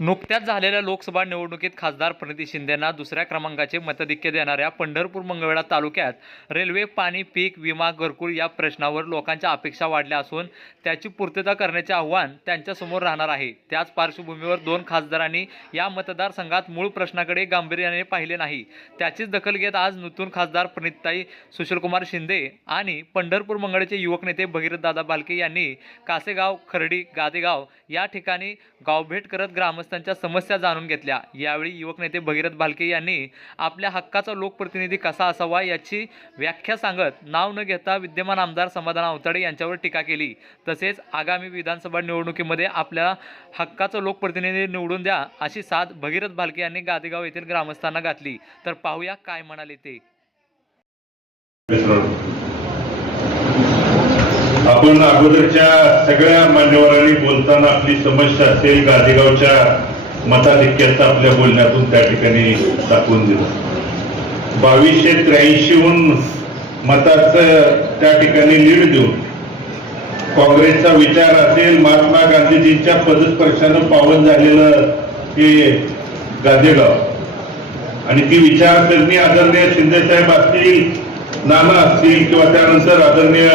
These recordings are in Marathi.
नुकत्याच झालेल्या लोकसभा निवडणुकीत खासदार प्रणिती शिंदेंना दुसऱ्या क्रमांकाचे मतधिक्य देणाऱ्या पंढरपूर मंगळवेढा तालुक्यात रेल्वे पाणी पीक विमा घरकुल या प्रश्नावर लोकांच्या अपेक्षा वाढल्या असून त्याची पूर्तता करण्याचे आव्हान त्यांच्यासमोर राहणार आहे. त्याच पार्श्वभूमीवर दोन खासदारांनी या मतदारसंघात मूळ प्रश्नाकडे गांभीर्याने पाहिले नाही. त्याचीच दखल घेत आज नूतन खासदार प्रणितताई सुशीलकुमार शिंदे आणि पंढरपूर मंगळचे युवक नेते भगीरथदादा बालके यांनी कासेगाव खर्डी गादेगाव या ठिकाणी गावभेट करत ग्रामस्थांच्या समस्या जाणून घेतल्या. यावेळी युवक नेते भगीरथ भालके यांनी आपल्या हक्काचा लोकप्रतिनिधी कसा असावा याची व्याख्या सांगत नाव न घेता विद्यमान आमदार समाधान अवताडे यांच्यावर टीका केली. तसेच आगामी विधानसभा निवडणुकीमध्ये आपल्या हक्काचा लोकप्रतिनिधी निवडून द्या अशी साथ भगीरथ भालके यांनी गादेगाव येथील ग्रामस्थांना घातली. तर पाहूया काय म्हणाले ते. आपण अगोदरच्या सगळ्या मान्यवरांनी बोलताना आपली समस्या असेल गादेगावच्या मताधिक्याचा आपल्या बोलण्यातून त्या ठिकाणी दाखवून दिलं. बावीसशे त्र्याऐंशीहून मताचं त्या ठिकाणी लीड देऊन काँग्रेसचा विचार असेल महात्मा गांधीजींच्या पदस्पर्शानं पावन झालेलं हे गादेगाव. आणि ती विचारसरणी आदरणीय शिंदेसाहेब असतील नाना असतील किंवा त्यानंतर आदरणीय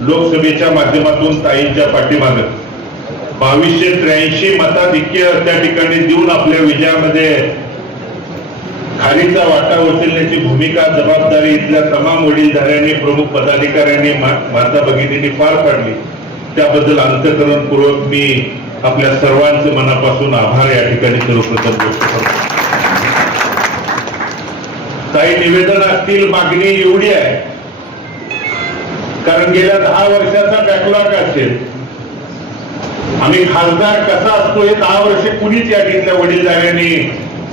लोकसभेच्या माध्यमातून ताईंच्या पाठीमागे. बावीसशे त्र्याऐंशी मताधिक्य त्या ठिकाणी देऊन आपल्या विजयामध्ये खालीचा वाटा उचलण्याची भूमिका जबाबदारी इथल्या तमाम वडीलधाऱ्यांनी प्रमुख पदाधिकाऱ्यांनी माता भगिनींनी पार पाडली. त्याबद्दल अंतकरणपूर्वक मी आपल्या सर्वांचे मनापासून आभार या ठिकाणी सर्वप्रथम व्यक्त करतो. काही निवेदन असतील मागणी एवढी आहे कारण गेल्या दहा वर्षाचा बॅकलॉग असेल. आम्ही खासदार कसा असतो हे दहा वर्ष कुणीच या ठिकाणच्या वडीलधाऱ्यांनी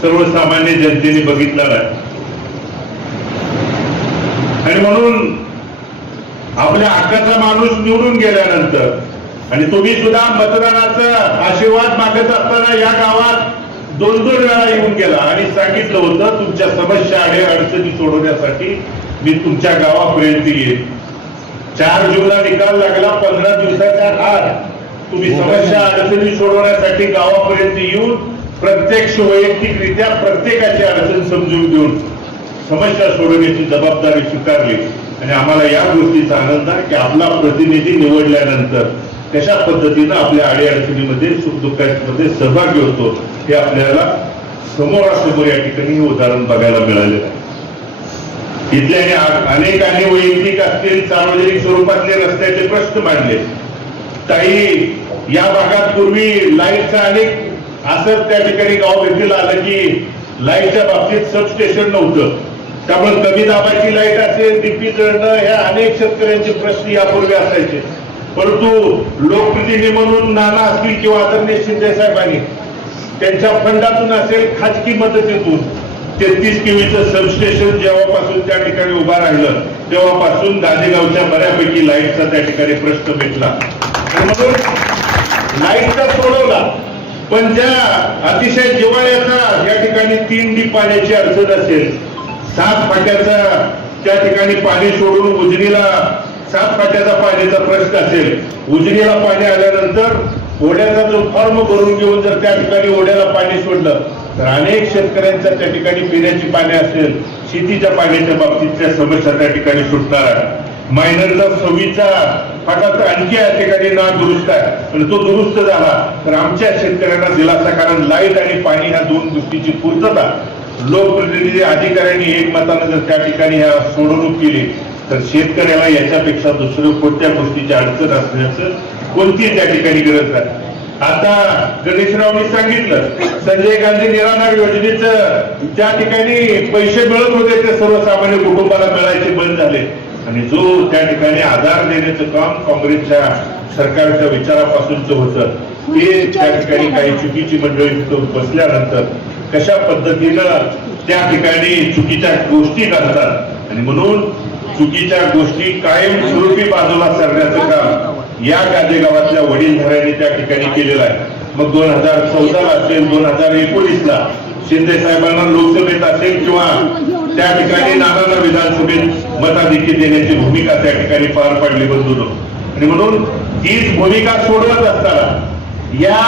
सर्वसामान्य जनतेने बघितलं नाही. आणि म्हणून आपल्या हक्काचा माणूस निवडून गेल्यानंतर आणि तुम्ही सुद्धा मतदानाचा आशीर्वाद मागत असताना या गावात दोन दोन वेळा येऊन गेला आणि सांगितलं होतं तुमच्या समस्या आणि अडचणी सोडवण्यासाठी मी तुमच्या गावापर्यंत येईल. चार जूनला निकाल लागला पंधरा दिवसाच्या आत तुम्ही समस्या अडचणी सोडवण्यासाठी गावापर्यंत येऊन प्रत्यक्ष वैयक्तिकरित्या प्रत्येकाची अडचण समजून घेऊन समस्या सोडवण्याची जबाबदारी स्वीकारली. आणि आम्हाला या गोष्टीचा आनंद आहे की आपला प्रतिनिधी निवडल्यानंतर कशा पद्धतीनं आपल्या अडीअडचणीमध्ये सुखदुःखामध्ये सहभागी होतो हे आपल्याला समोरासमोर या ठिकाणी हे उदाहरण बघायला मिळालेलं आहे. इथल्याने अनेकांनी वैयक्तिक असतील सार्वजनिक स्वरूपातले रस्त्याचे प्रश्न मांडले. काही या भागात पूर्वी लाईटचा अनेक असं त्या ठिकाणी गाव भेटीला आलं की लाईटच्या बाबतीत सबस्टेशन नव्हतं. त्यामुळे कमी दाबाची लाइट असेल डीपी जळणं ह्या अनेक शेतकऱ्यांचे प्रश्न यापूर्वी असायचे. परंतु लोकप्रतिनिधी म्हणून नाना असतील किंवा आदरणीय शिंदे साहेबांनी त्यांच्या फंडातून असेल खाजगी मदतीतून. तेहतीस किमीचं सबस्टेशन जेव्हापासून त्या ठिकाणी उभा राहिलं तेव्हापासून दादेगावच्या बऱ्यापैकी लाईटचा त्या ठिकाणी प्रश्न भेटला म्हणून लाईटचा सोडवला पण ज्या अतिशय जिवाळ्याचा या ठिकाणी तीन डी पाण्याची अडचण असेल सात फाट्याचा त्या ठिकाणी पाणी सोडून उजनीला सात फाट्याचा पाण्याचा प्रश्न असेल. उजनीला पाणी आल्यानंतर ओढ्याचा जो फॉर्म भरून घेऊन जर त्या ठिकाणी ओढ्याला पाणी सोडलं तर अनेक शेतकऱ्यांच्या त्या ठिकाणी पिण्याची पाणी असेल शेतीच्या पाण्याच्या बाबतीतच्या समस्या त्या ठिकाणी सुटणार आहे. मायनरचा सव्वीसचा फाटा तर आणखी या ठिकाणी ना दुरुस्त आहे. पण तो दुरुस्त झाला तर आमच्या शेतकऱ्यांना दिलासा कारण लाइट आणि पाणी ह्या दोन गोष्टीची पूर्तता. लोकप्रतिनिधी अधिकाऱ्यांनी एकमतानं जर त्या ठिकाणी ह्या सोडवणूक केली तर शेतकऱ्याला याच्यापेक्षा दुसरं कोणत्या गोष्टीची अडचण असण्याचं कोणती त्या ठिकाणी गरज नाही. आता गणेशरावनी सांगितलं संजय गांधी निराधार योजनेचं त्या ठिकाणी पैसे मिळत होते ते सर्वसामान्य कुटुंबाला मिळायचे बंद झाले. आणि जो त्या ठिकाणी आधार देण्याचं काम काँग्रेसच्या सरकारच्या विचारापासूनच होतं ते त्या ठिकाणी काही चुकीची मंडळी बसल्यानंतर कशा पद्धतीनं त्या ठिकाणी चुकीच्या गोष्टी करतात आणि म्हणून चुकीच्या गोष्टी कायम स्वरूपी बाजूला सरण्याचं काम या गादेगावातल्या वडीलधाऱ्यांनी त्या ठिकाणी केलेलं आहे. मग दोन हजार चौदाला असेल दोन हजार एकोणीसला शिंदे साहेबांना लोकसभेत असेल किंवा त्या ठिकाणी नानांना विधानसभेत मताधिक्य देण्याची भूमिका त्या ठिकाणी पार पाडली बंधून आणि म्हणून तीच भूमिका सोडवत असताना या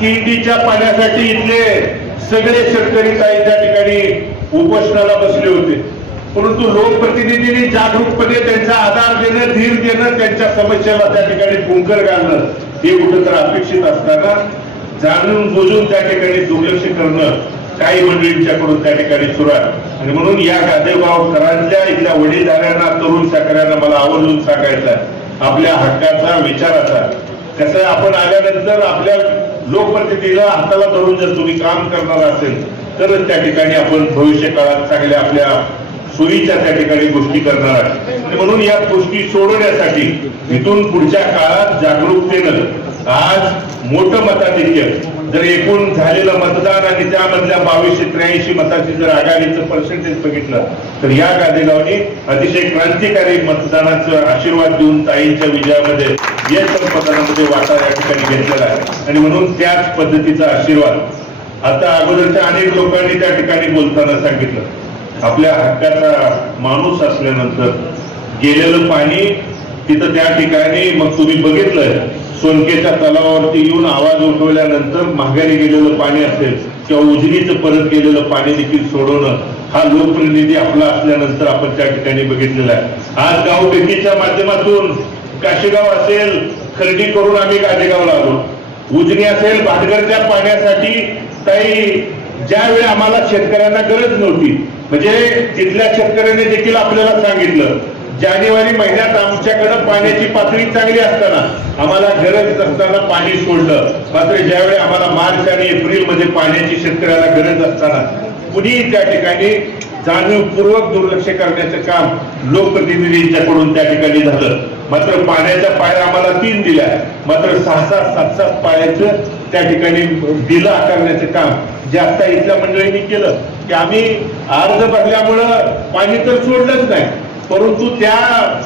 किंडीच्या पाण्यासाठी इथले सगळे शेतकरी काही त्या ठिकाणी उपोषणाला बसले होते. परंतु लोकप्रतिनिधींनी जागरूकपणे त्यांचा आधार देणं धीर देणं त्यांच्या समस्येला त्या ठिकाणी फुंकर घालणं हे कुठं तर अपेक्षित असताना जाणून बुजून त्या ठिकाणी दुर्लक्ष करणं काही मंडळींच्याकडून त्या ठिकाणी सुरू. आहे आणि म्हणून या गादेगावकरांच्या इथल्या वडीलधाऱ्यांना तरुण साखऱ्यांना मला आवर्जून सांगायचं आपल्या हक्काचा विचाराचा. कसं आपण आल्यानंतर आपल्या लोकप्रतिनिधीला हाताला धरून जर तुम्ही काम करणार असेल तरच त्या ठिकाणी आपण भविष्य काळात चांगल्या आपल्या सोयीच्या त्या ठिकाणी गोष्टी करणार आहे. आणि म्हणून या गोष्टी सोडवण्यासाठी इथून पुढच्या काळात जागरूकतेनं आज मोठं मताधिक्य जर एकूण झालेलं मतदान आणि त्यामधल्या बावीसशे त्र्याऐंशी मताची जर आघाडीचं पर्सेंटेज बघितलं तर या गादेगावने अतिशय क्रांतिकारी मतदानाचं आशीर्वाद देऊन ताईंच्या विजयामध्ये यश मतदानामध्ये वाटा या ठिकाणी घेतलेला आहे. आणि म्हणून त्याच पद्धतीचा आशीर्वाद आता अगोदरच्या अनेक लोकांनी त्या ठिकाणी बोलताना सांगितलं. आपल्या हक्काचा माणूस असल्यानंतर गेलेलं पाणी तिथं त्या ठिकाणी मग तुम्ही बघितलं सोनकेच्या तलावावरती येऊन आवाज उठवल्यानंतर माघारी गेलेलं पाणी असेल किंवा उजनीचं परत गेलेलं पाणी देखील सोडवणं हा लोकप्रतिनिधी आपला असल्यानंतर आपण त्या ठिकाणी बघितलेला आहे. आज गावपेटीच्या माध्यमातून काशीगाव असेल खरेदी करून आम्ही गादेगावला आलो. उजनी असेल भाटघरच्या पाण्यासाठी काही ज्यावेळी आम्हाला शेतकऱ्यांना गरज नव्हती म्हणजे तिथल्या शेतकऱ्यांनी देखील आपल्याला सांगितलं जानेवारी महिन्यात आमच्याकडं पाण्याची पातळी चांगली असताना आम्हाला गरज असताना पाणी सोडलं. मात्र ज्यावेळी आम्हाला मार्च आणि एप्रिलमध्ये पाण्याची शेतकऱ्याला गरज असताना कुणी त्या ठिकाणी जाणीवपूर्वक दुर्लक्ष करण्याचं काम लोकप्रतिनिधींच्याकडून त्या ठिकाणी झालं. मात्र पाण्याच्या पायऱ्या आम्हाला तीन दिल्या. मात्र सहा सहा सात सात पाण्याचं त्या ठिकाणी बिल आकारण्याचं काम जे आता इथल्या मंडळींनी केलं की आम्ही अर्ज भरल्यामुळं पाणी तर सोडलंच नाही परंतु त्या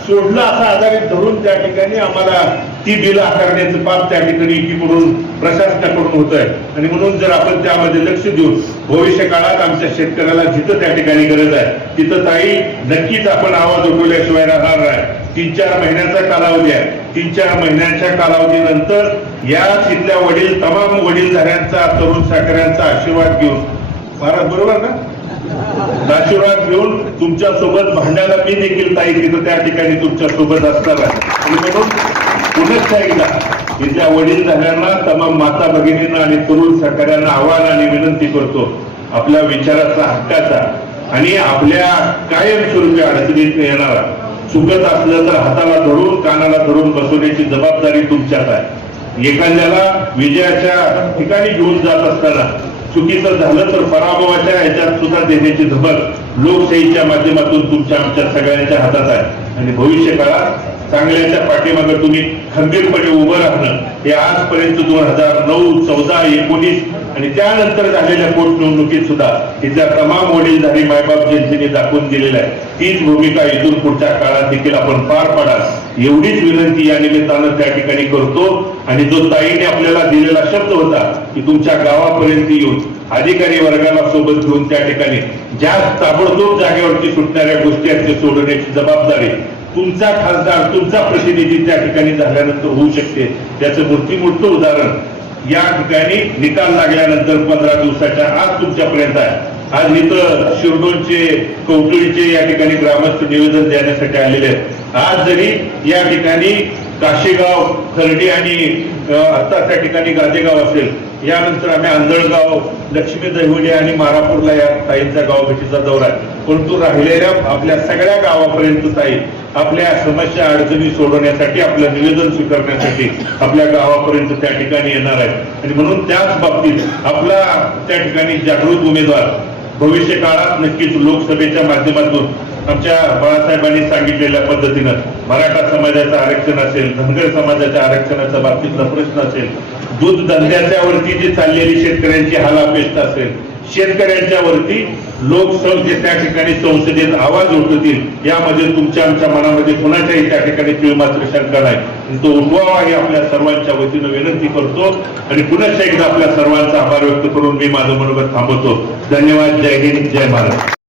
सोडलं असं आधारित धरून त्या ठिकाणी आम्हाला ती बिल आकारण्याचं पाप त्या ठिकाणी एकीकडून प्रशासनाकडून होत आहे आणि म्हणून जर आपण त्यामध्ये लक्ष देऊन भविष्य काळात आमच्या शेतकऱ्याला जिथं त्या ठिकाणी गरज आहे तिथं ताई नक्कीच आपण आवाज उठवल्याशिवाय राहणार नाही. तीन चार महिन्याचा कालावधी आहे. तीन चार महिन्याच्या कालावधीनंतर या तिथल्या वडील तमाम वडील वडीलधाऱ्यांचा तरुण साखऱ्यांचा आशीर्वाद घेऊन महाराज बरोबर ना आशीर्वाद घेऊन तुमच्यासोबत भांडायला मी देखील ताई तिथं त्या ठिकाणी तुमच्यासोबत असणार आहे. आणि म्हणून पुनश्च एकदा तिथल्या वडील झाल्यांना तमाम माता भगिनींना आणि तरुण साखऱ्यांना आव्हान आणि विनंती करतो. आपल्या विचाराचा हक्काचा आणि आपल्या कायमस्वरूपी अडचणीत येणारा चुकत असलं तर हाताला धरून कानाला धरून बसवण्याची जबाबदारी तुमच्यात आहे. एखाद्याला विजयाच्या ठिकाणी घेऊन जात असताना चुकीचं झालं तर पराभवाच्या ह्याच्यात सुद्धा देण्याची धमक लोकशाहीच्या माध्यमातून तुमच्या आमच्या सगळ्यांच्या हातात आहे. आणि भविष्य काळात चांगल्याच्या पाठीमागे तुम्ही खंबीरपणे उभं राहणं हे आजपर्यंत दोन हजार नऊ चौदा एकोणीस आणि त्यानंतर झालेल्या पोटनिवडणुकीत सुद्धा तिथल्या तमाम वडीलधारी मायबाप जनतेने दाखवून दिलेलं आहे. तीच भूमिका इथून पुढच्या काळात देखील आपण पार पाडा एवढीच विनंती या निमित्तानं त्या ठिकाणी करतो. आणि जो ताईने आपल्याला दिलेला शब्द होता की तुमच्या गावापर्यंत येऊन अधिकारी वर्गाला सोबत घेऊन त्या ठिकाणी ज्या ताबडतोब जागेवरती सुटणाऱ्या गोष्टी आहेत ते सोडवण्याची जबाबदारी तुमचा खासदार तुमचा प्रतिनिधी त्या ठिकाणी झाल्यानंतर होऊ शकते. त्याचं मूर्तीमूर्त उदाहरण या ठिकाणी निकाल लागल्यानंतर पंधरा दिवसाच्या आज तुमच्यापर्यंत आहे. आज इथं शिरडोनचे कौटुळीचे या ठिकाणी ग्रामस्थ निवेदन देण्यासाठी आलेले आहेत. आज जरी या ठिकाणी काशीगाव खर्डी आणि आता त्या ठिकाणी गादेगाव असेल यानंतर आम्ही आंधळगाव लक्ष्मी दहिवडी आणि मारापूरला या ताईंचा गाव भेटीचा दौरा आहे. परंतु राहिलेल्या आपल्या सगळ्या गावापर्यंत ताई आपल्या समस्या अडचणी सोडवण्यासाठी आपलं निवेदन स्वीकारण्यासाठी आपल्या गावापर्यंत त्या ठिकाणी येणार आहे आणि म्हणून त्याच बाबतीत आपला त्या ठिकाणी जागृत उमेदवार भविष्य काळात नक्कीच लोकसभेच्या माध्यमातून आमच्या बाळासाहेबांनी सांगितलेल्या पद्धतीनं मराठा समाजाचं आरक्षण असेल धनगर समाजाच्या आरक्षणाच्या बाबतीतला प्रश्न असेल दूध धंद्याच्या वरती जी चाललेली शेतकऱ्यांची हालापेष्ट असेल शेतकऱ्यांच्या वरती लोकसंख्ये त्या ठिकाणी संसदेत आवाज उठवतील यामध्ये तुमच्या आमच्या मनामध्ये कुणाच्याही त्या ठिकाणी किंवा मात्र शंका नाही. तो उठवावा हे आपल्या सर्वांच्या वतीनं विनंती करतो आणि पुन्हा एकदा आपल्या सर्वांचा आभार व्यक्त करून मी माझं मनोगत थांबवतो. धन्यवाद. जय हिंद. जय महाराज